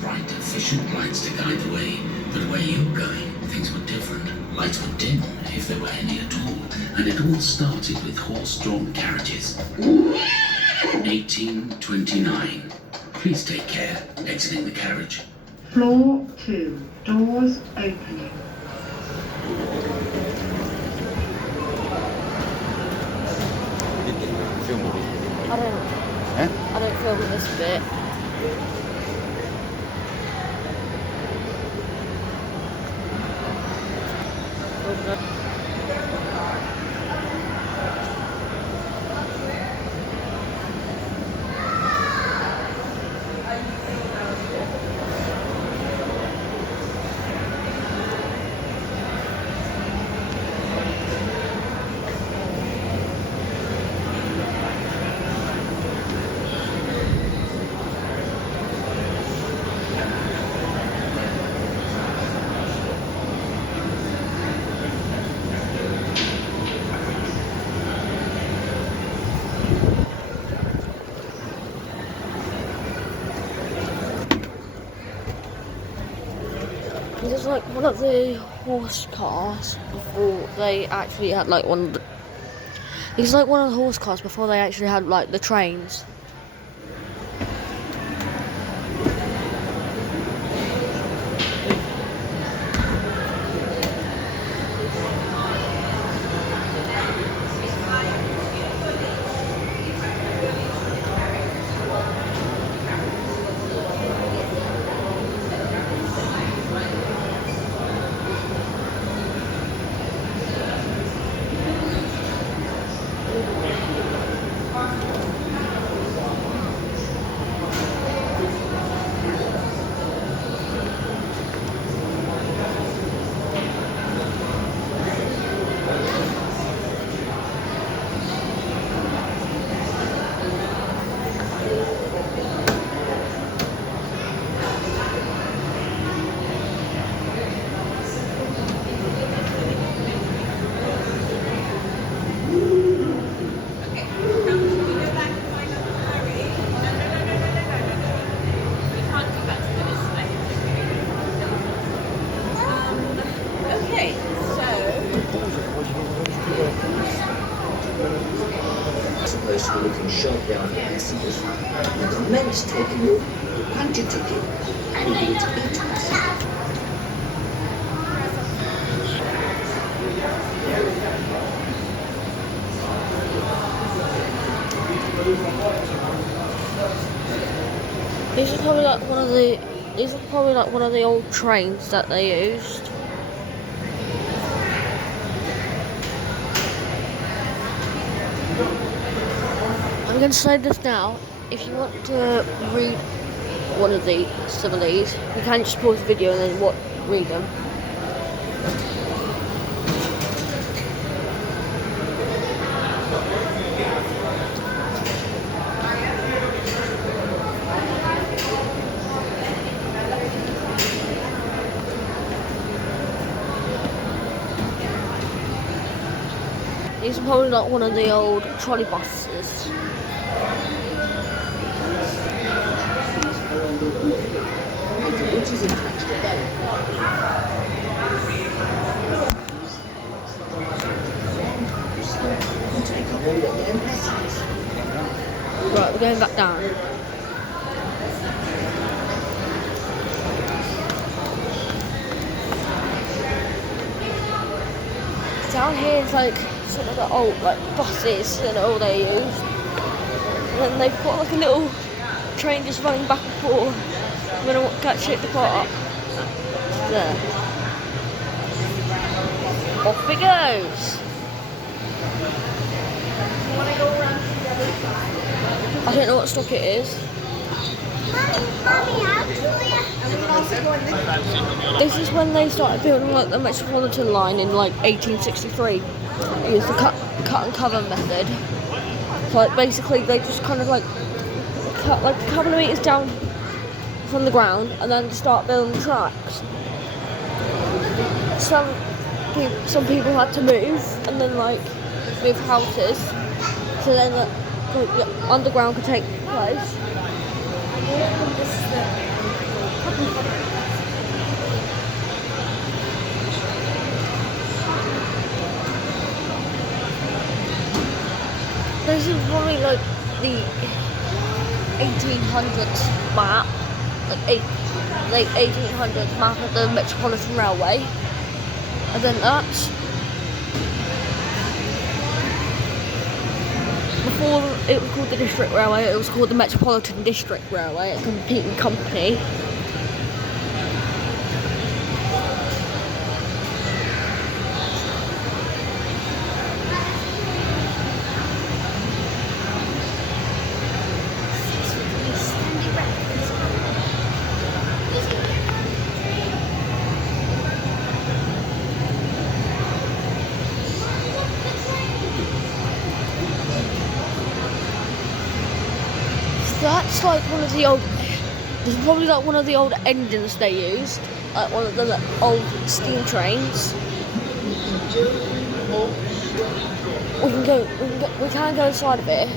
bright, efficient lights to guide the way. But where you're going, things were different. Lights were dim, if there were any at all. And it all started with horse-drawn carriages. 1829. Please take care, exiting the carriage. Floor 2, doors opening. I don't film this bit. This is like one of the horse cars before they actually had like one of the... It's like one of the horse cars before they actually had like the trains. Supposed to be looking sharply after passengers. The commence taking you, punch your ticket, and you to eat us. This is probably like one of the old trains that they used. I'm going to say this now. If you want to read some of these, you can just pause the video and then read them. These are probably like one of the old trolley buses. Right, we're going back down. Down here is like some of the old like buses and all they use. And then they've got like a little train just running back and forth. I'm gonna catch it at the part. There. Off it goes. I don't know what stock it is. This is when they started building like the Metropolitan line in like 1863. They used the cut and cover method. So like basically they just kind of like cut like a couple of meters down from the ground and then start building tracks. Some people had to move and then like move houses so then the underground could take place. This is probably like the 1800s map, late 1800s map of the Metropolitan Railway, and then that's before it was called the District Railway. It was called the Metropolitan District Railway, a competing company. That's like one of the old. This is probably like one of the old engines they used, like one of the old steam trains. We can go inside of it.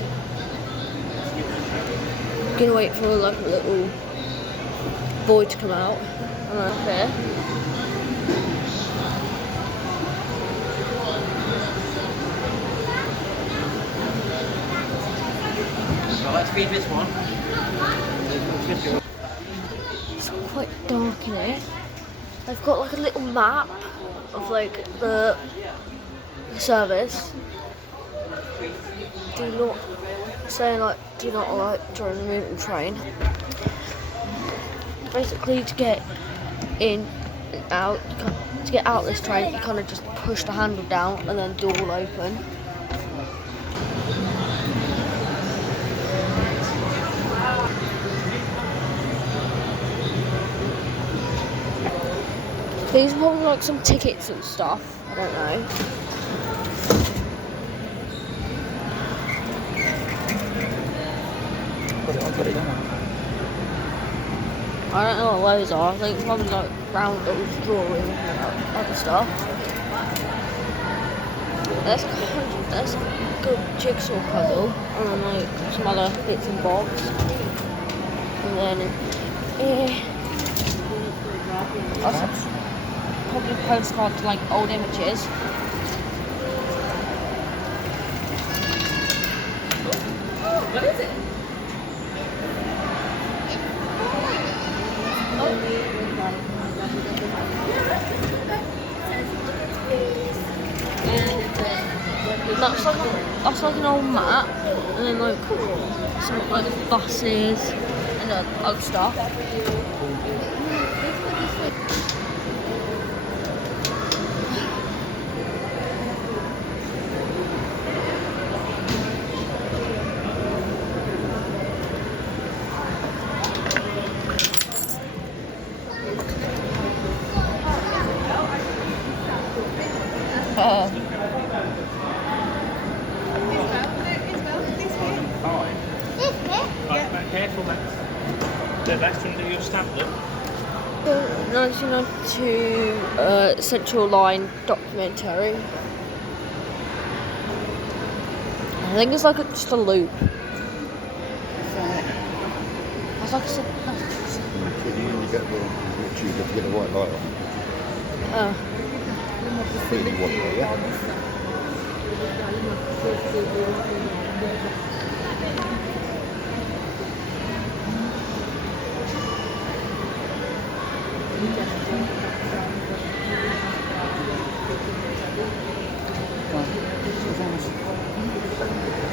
I'm gonna wait for like a little boy to come out. And up here. Well, let's feed this one. It's quite dark in here. I've got like a little map of like the service. Do not alight during the moving train. Basically, to get in and out, to get out this train, you kind of just push the handle down and then door will open. These are probably like some tickets and stuff. I don't know. I don't know what those are. I think it's probably like roundels, drawing, and other stuff. There's a good jigsaw puzzle, and then like some other bits and bobs. And then probably postcard to like old images. What is it? That's like an old map, and then like some like buses and other stuff. Careful, mate. The best thing that you've stamped them. 1992 Central Line documentary. I think it's like just a loop. It's like So you only get the tube to get the white light on. oh. Really white light, yeah?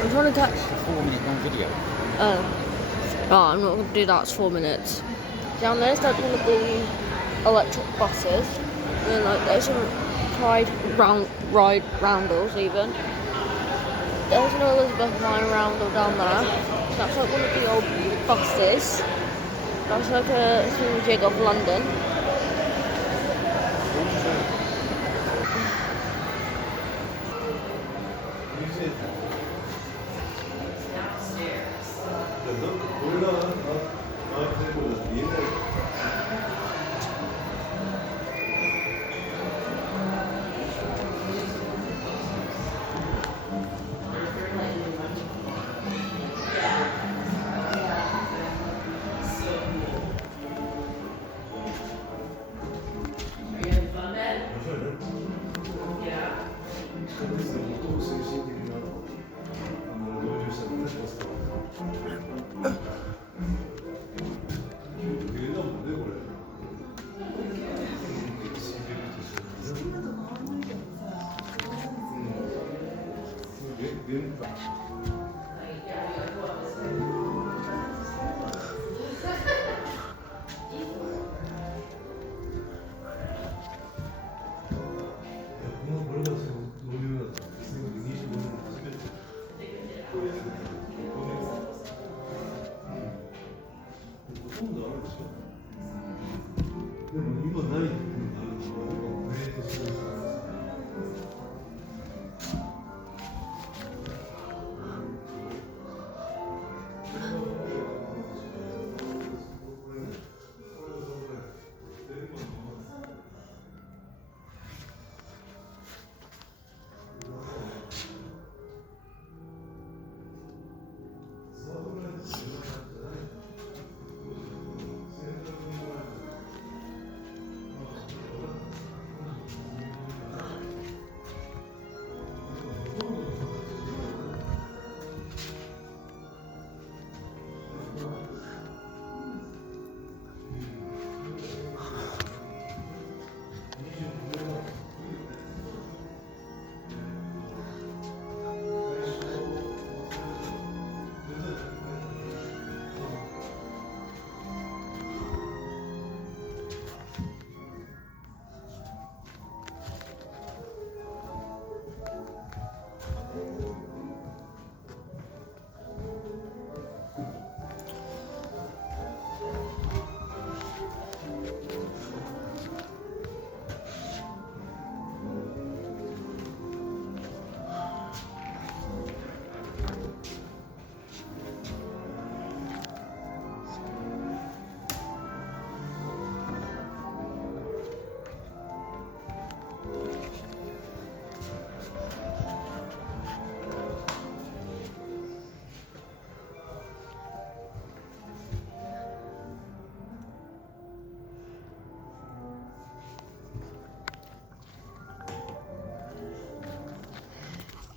I'm trying to catch. 4-minute long video. Oh, I'm not going to do that. It's 4 minutes. Down there's like one of the electric buses. And then like there's some ride roundels even. There's an Elizabeth line roundel down there. That's like one of the old buses. That's like a jig of London.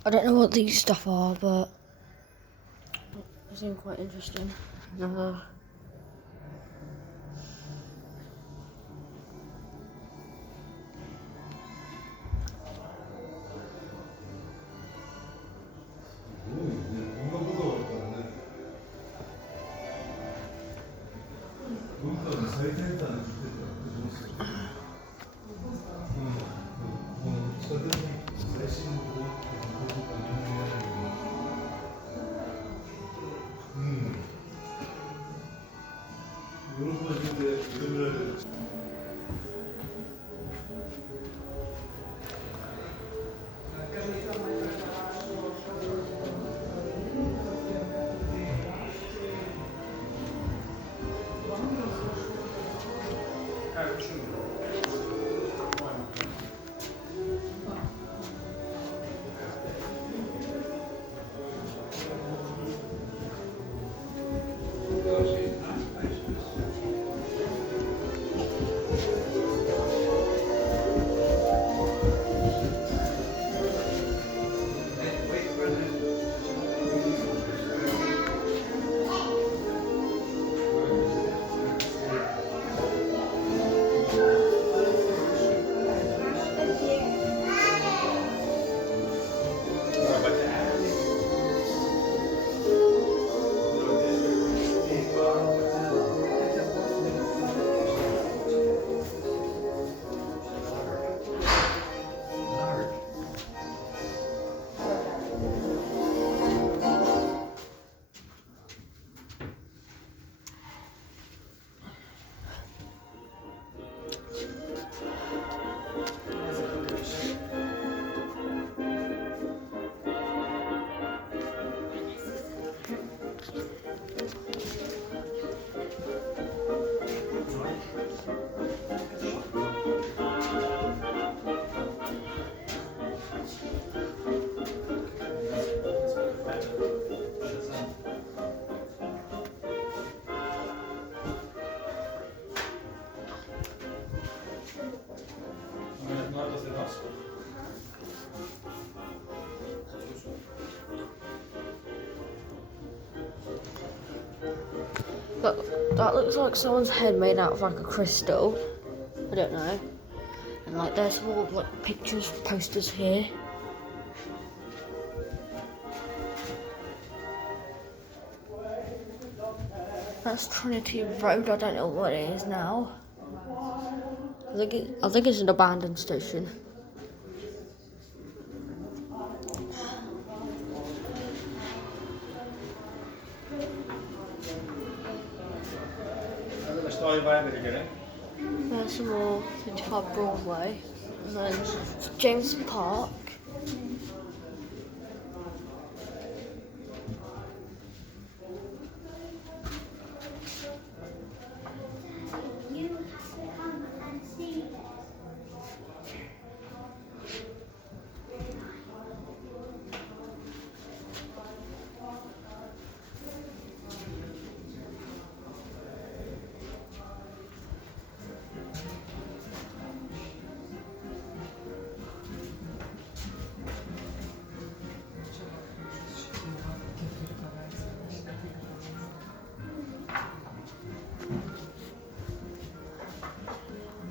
I don't know what these stuff are, but they seem quite interesting. But that looks like someone's head made out of like a crystal. I don't know. And like there's more like pictures, posters here. That's Trinity Road. I don't know what it is now. I think it's an abandoned station. There's some more 25 Broadway, and then James Park.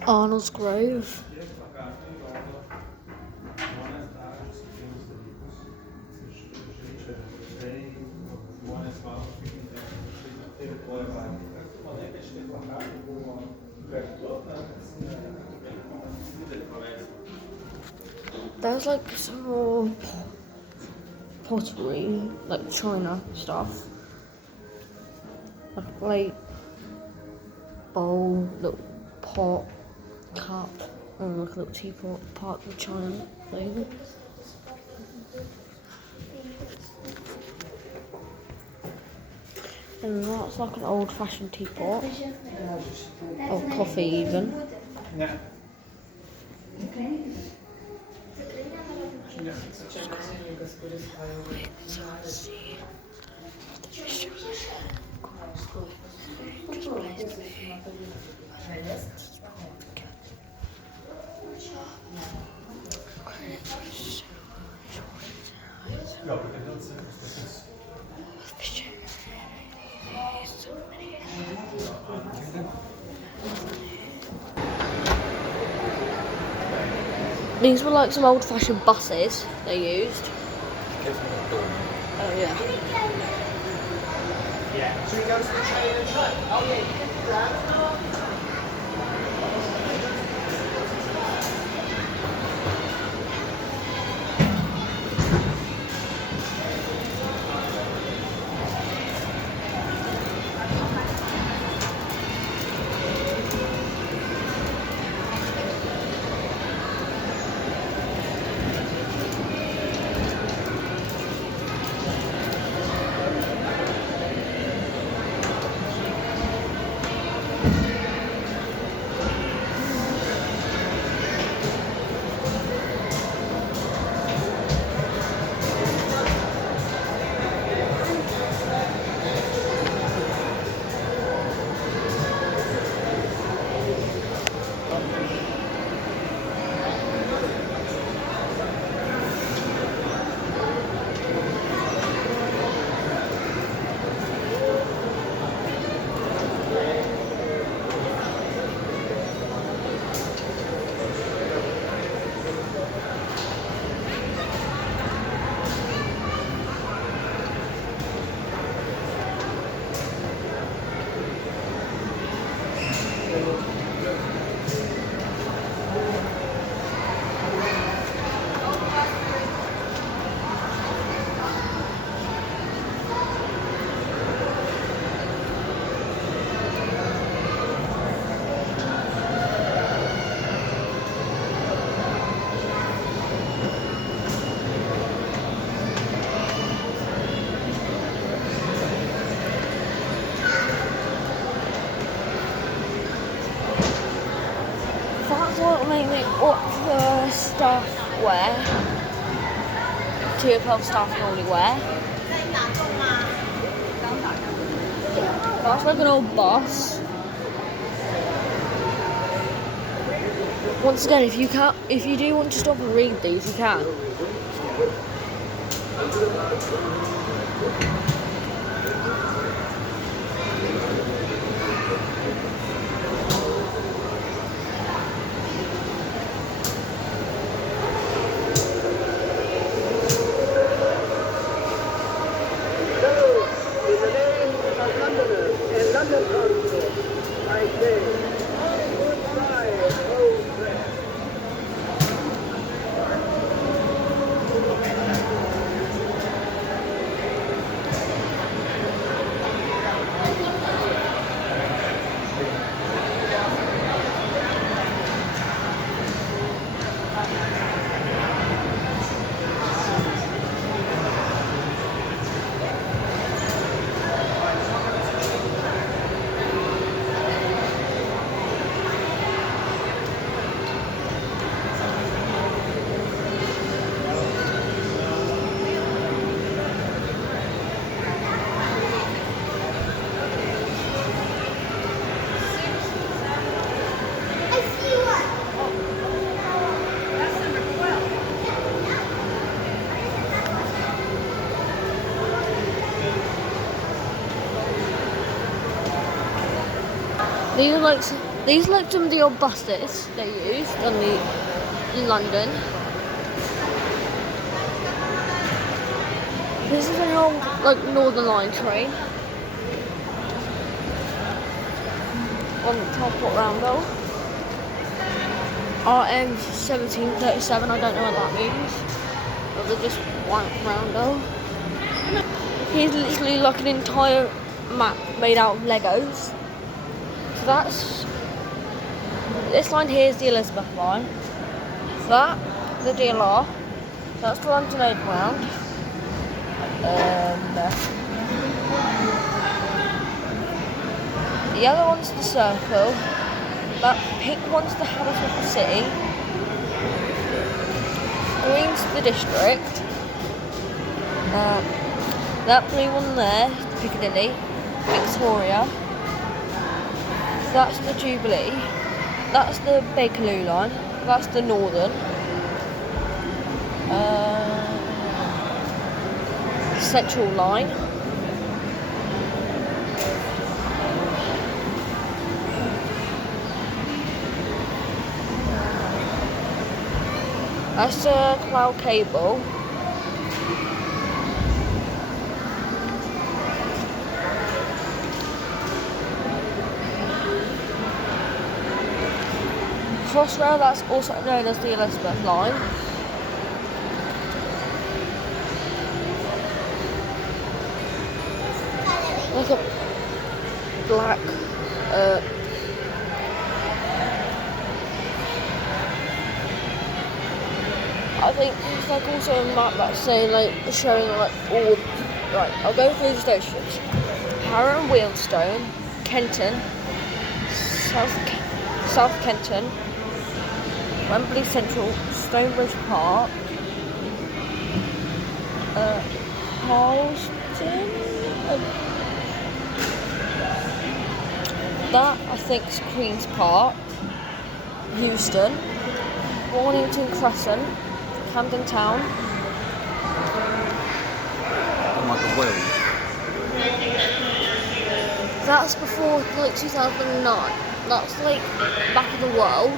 Arnold's Grove. There's like some more pottery, like China stuff. Like a plate, bowl, little pot, cup, and like a little teapot, part of China thing. And that's like an old-fashioned teapot, or coffee even. Yeah. These were like some old-fashioned buses they used. Oh yeah. That's what mainly what the staff wear. TFL staff normally wear. That's like an old bus. Once again, if you do want to stop and read these, you can. These are like some of the old buses they used in London. This is an old like Northern Line train on Telport Roundel. RM 1737. I don't know what that means. But they're just one Roundel. Here's literally like an entire map made out of Legos. So that's this line here is the Elizabeth line. That the DLR. That's the London Overground. The other one's the Circle. That pink one's the Hammersmith City. Green's the District. That blue one there, Piccadilly, Victoria. That's the Jubilee. That's the Bakerloo line. That's the Northern. Central line. That's the cloud cable. Crossrail, that's also known as the Elizabeth line. Like a black I think it's like also a map that's saying like showing like all right, I'll go through the stations. Harrow and Wealdstone, Kenton, South Kenton, Wembley Central, Stonebridge Park, Harleston, that I think is Queen's Park, Euston, Mornington Crescent, Camden Town. Like a wheel. That's before like 2009. That's like back in the world.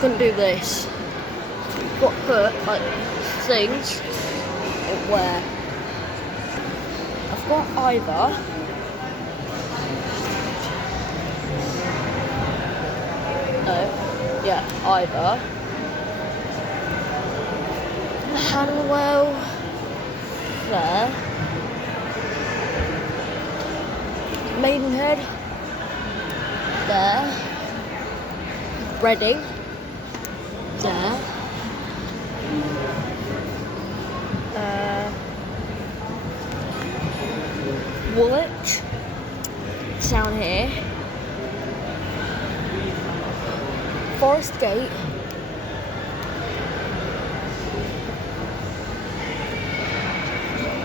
Couldn't do this. Got put like things where I've got either either Hanwell there, Maidenhead there, Reading there, Woolwich down here, Forest Gate,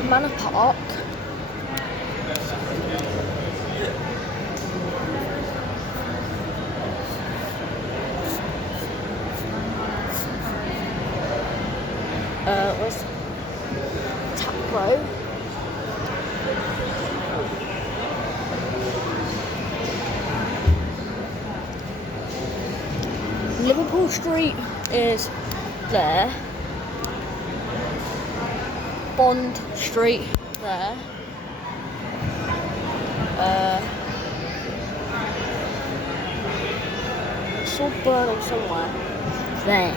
Manor Park, where's Taprow, Liverpool Street is there, Bond Street there, saw Burnham somewhere there.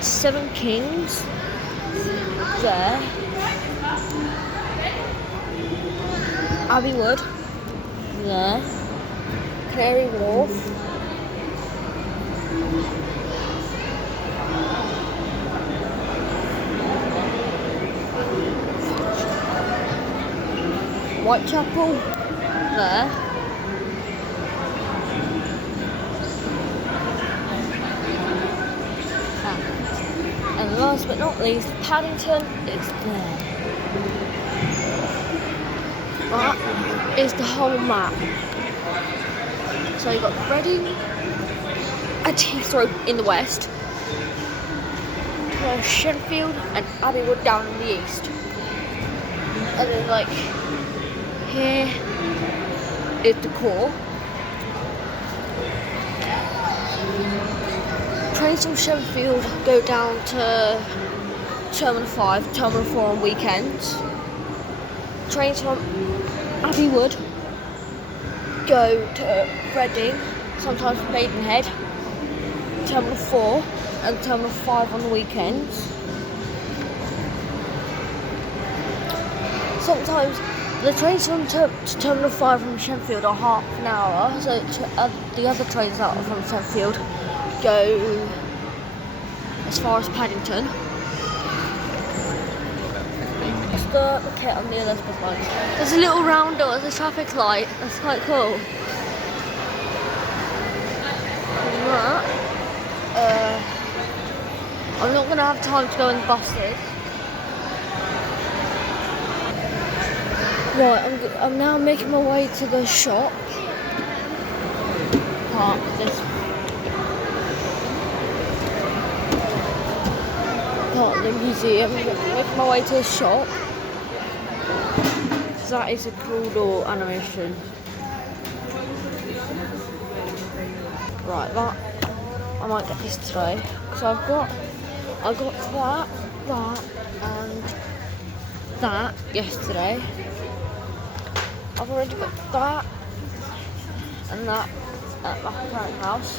Seven Kings there, Abbey Wood there, Canary Wharf, Whitechapel there, and last but not least, Paddington is there. That is the whole map. So you've got Reading and Heathrow in the west, Sheffield and Abbeywood down in the east, and then like here is the core. Trains from Sheffield go down to Terminal 5, Terminal 4 on weekends. Trains from Abbeywood go to Reading, sometimes Maidenhead, Terminal 4 and Terminal 5 on the weekends. Sometimes the trains from Terminal 5 from Sheffield are half an hour, so the other trains out from Sheffield go as far as Paddington. It's the kit on the Elizabeth line. There's a little rounder with a traffic light. That's quite cool. I'm not going to have time to go in buses. Right, I'm now making my way to the shop. Park this. museum. Make my way to the shop. That is a cool door animation. Right, that I might get this today because I got that, and that yesterday. I've already got that and that at my current house,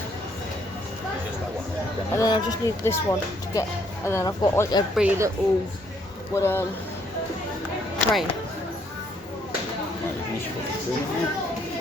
and then I just need this one to get, and then I've got like every little wooden crane. Right, you can just put the spoon in there.